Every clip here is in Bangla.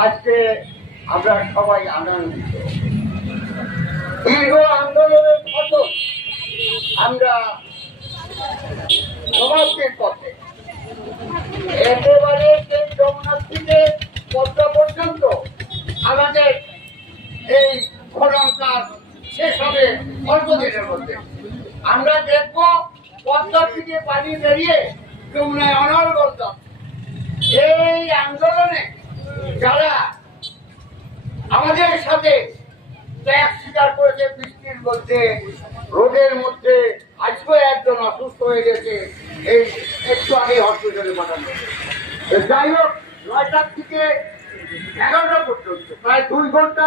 আজকে আমরা সবাই আনন্দিত। দীর্ঘ আন্দোলনের ফসল আমরা সমাপ্তির পথে একেবারে সেই যমুনা থেকে পদ্মা পর্যন্ত আমাদের এই খনন কাজ শেষ হবে অল্প দিনের মধ্যে। আমরা দেখব পদ্মা থেকে পানি বেরিয়ে যমুনায় অনর্গল যাচ্ছে। এই আন্দোলনে যারা আমাদের সাথে ত্যাগ স্বীকার করেছে, বৃষ্টির মধ্যে রোদের মধ্যে, আজকে একজন অসুস্থ হয়ে গেছে, এই একটু আগে হসপিটালে পাঠানো। যাই হোক, ৯টার থেকে ১১টা পর্যন্ত প্রায় ২ ঘন্টা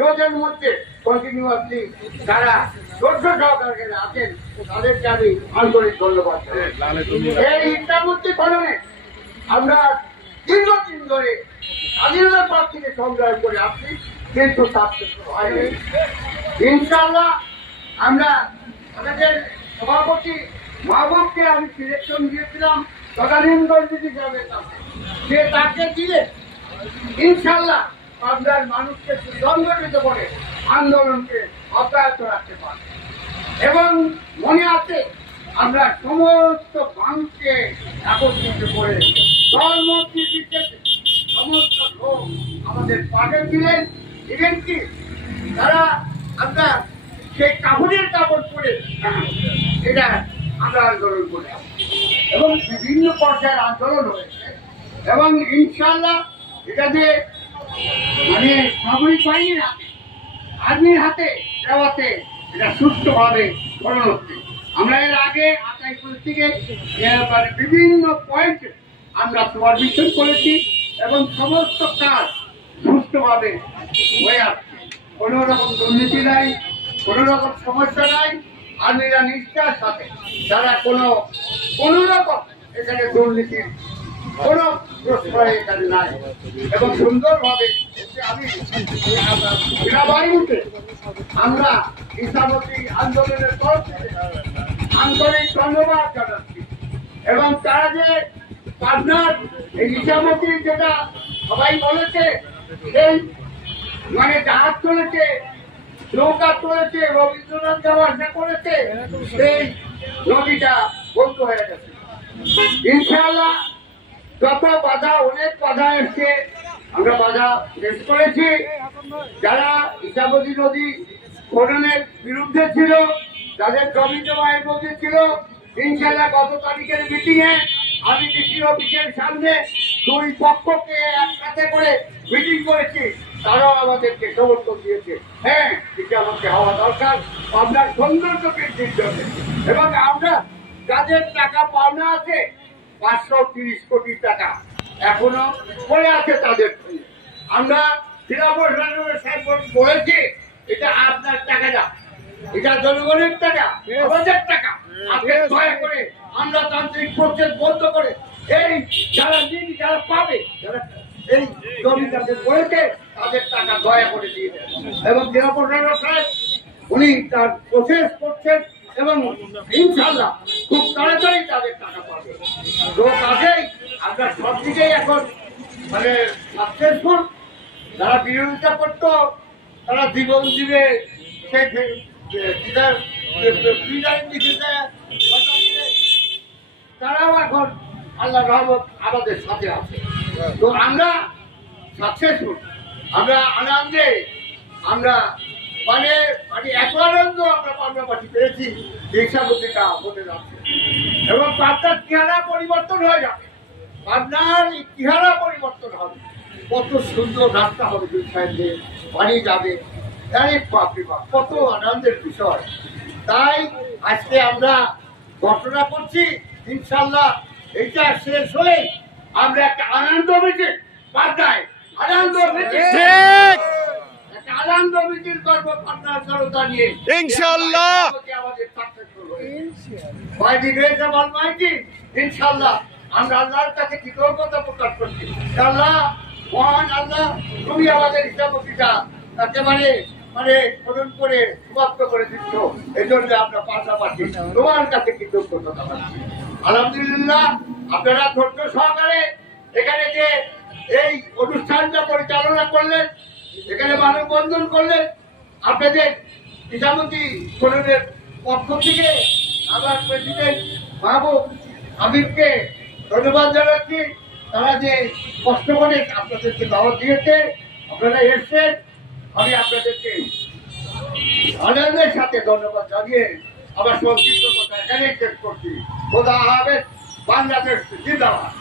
রোদের মধ্যে কন্টিনিউয়াসলি যারা ধৈর্য সহকারে আছেন তাদেরকে আমি আন্তরিক ধন্যবাদ। এই ইচ্ছামূর্তি খননে আমরা দীর্ঘদিন ধরে স্বাধীনতার পর থেকে সংগ্রাম করে আসছি, কিন্তু সাকসেসফুল হয়নি। ইনশাআল্লাহ আমরা আমাদের সভাপতি মাহবুবকে আমি সিলেকশন দিয়েছিলাম তদানীন্তন হিসাবে, সে তাকে দিলে ইনশাআল্লাহ পাবনার মানুষকে সুসংগঠিত করে আন্দোলনকে অব্যাহত রাখতে পারে। এবং মনে আছে আমরা সমস্ত মানুষকে একত্রিত করে ধর্ম নির্বিশেষে সমস্ত লোক আমাদের পাশে ছিলেন। এমনকি তারা আমরা সেই কাপড়ের কাপড় পরে এটা আমরা আন্দোলন করে এবং বিভিন্ন পর্যায়ের আন্দোলন হয়েছে। এবং ইনশাআল্লাহ এটাতে মানে সামরিক বাহিনীর হাতে, আর্মির হাতে দেওয়াতে এটা সুষ্ঠুভাবে খনন হচ্ছে। আমরা এর আগে ২৮ থেকে বিভিন্ন পয়েন্টে আমরা সুপারভিশন করেছি এবং সমস্ত কাজ সুষ্ঠুভাবে হয়ে আসছে। কোনো রকম দুর্নীতি নাই, কোনো রকম সমস্যা নাই। আর্মিরা নিষ্ঠার সাথে তারা কোনো রকম এখানে দুর্নীতির কোনো প্রশ্রয় এখানে নাই এবং সুন্দরভাবে আমি সেনাবাহিনীতে আমরা ইসলামী আন্দোলনের তরফ থেকে আন্তরিক ধন্যবাদ জানাচ্ছি। এবং তারা যে পাবনার এই ইসলামী যেটা সবাই বলেছে, সেই মানে জাহাজ চলেছে, নৌকা চলেছে, রবীন্দ্রনাথ যাওয়া আসা করেছে, সেই নদীটা বন্ধ হয়ে গেছে। ইনশাআল্লাহ যত বাধা, অনেক বাধা এসছে, আমরা বাধা শেষ করেছি। যারা ইসাবতী নদী খননের বিরুদ্ধে ছিল, যাদের জমি জমায়ের মধ্যে ছিল, ইনশাআল্লাহ গত তারিখের মিটিং এ আমি ডিসি অফিসের সামনে ২ পক্ষকে একসাথে করে মিটিং করেছি, তারাও আমাদেরকে সমর্থন দিয়েছে। হ্যাঁ, এটা আমাকে হওয়া দরকার আপনার সৌন্দর্য বৃদ্ধির জন্য। এবং আমরা যাদের টাকা পাওনা আছে ৫৩০ কোটি টাকা এখনো পড়ে আছে তাদের, আমরা জেলা প্রশাসনের সাহেব বলেছি এটা আপনার টাকা না, এটা জনগণের টাকা, আমাদের টাকা। আপনি দয়া করে আমরা তান্ত্রিক প্রসেস বন্ধ করে এই যারা পাবে, যারা এই জমি তাদের বলেছে তাদের টাকা দয়া করে দিয়ে দেন। এবং জেলা প্রশাসক সাহেব উনি তার প্রসেস করছেন এবং ইনশাআল্লাহ খুব তাড়াতাড়ি তাদের টাকা পাবে। লোক আগেই আমরা সব দিকেই এখন মানে সাকসেসফুল। যারা বিরোধিতা করতো তারা জীবন দিবে, তারাও এখন আল্লাহ রহমত আমাদের সাথে আছে। তো আমরা সাকসেসফুল, আমরা আনন্দে, আমরা মানে এত আনন্দ আমরা পাবনাবাসী পেয়েছি, দেশাবতীটা আমাদের আছে। এবং পাবনার চেহারা পরিবর্তন হয়ে যাবে, পাবনার চেহারা পরিবর্তন হবে, কত সুন্দর রাস্তা হবে, ২ সাইডে পানি যাবে, কত আনন্দের বিষয়। তাই আজকে আমরা ঘোষণা করছি ইনশাআল্লাহ এইটা শেষ হলে আমরা একটা আনন্দ মিছিল পাবনায়, আনন্দ মিছিল, একটা আনন্দ মিছিল করবো পাবনার জনতা নিয়ে ইনশাআল্লাহ। আমাদের সাকসেসফুল হয়েছে ইনশাআল্লাহ। আমরা আল্লাহর কাছে কৃতজ্ঞতা প্রকাশ করছি। আল্লাহ, মহান আল্লাহ, তুমি আমাদের ইসলামীটা একেবারে খনন করে সমাপ্ত করে দিচ্ছ, এই জন্য আমরা পাশাপাশি তোমার কাছে কৃতজ্ঞতা জানাচ্ছি। আলহামদুলিল্লাহ, আপনারা ধৈর্য সহকারে এখানে যে এই অনুষ্ঠানটা পরিচালনা করলেন, এখানে মানববন্ধন করলেন। আপনাদের ইসামতি ফোরামের পক্ষ থেকে আমার প্রেসিডেন্ট মাহবুব হাবিবকে ধন্যবাদ জানাচ্ছি। তারা যে কষ্ট করে আপনাদেরকে দাওয়াত দিয়েছে, আপনারা এসছেন, আমি আপনাদেরকে আনন্দের সাথে ধন্যবাদ জানিয়ে আমার সংক্ষিপ্ত কথা এখানেই শেষ করছি। খোদা হাফেজ। বাংলাদেশ জিন্দাবাদ।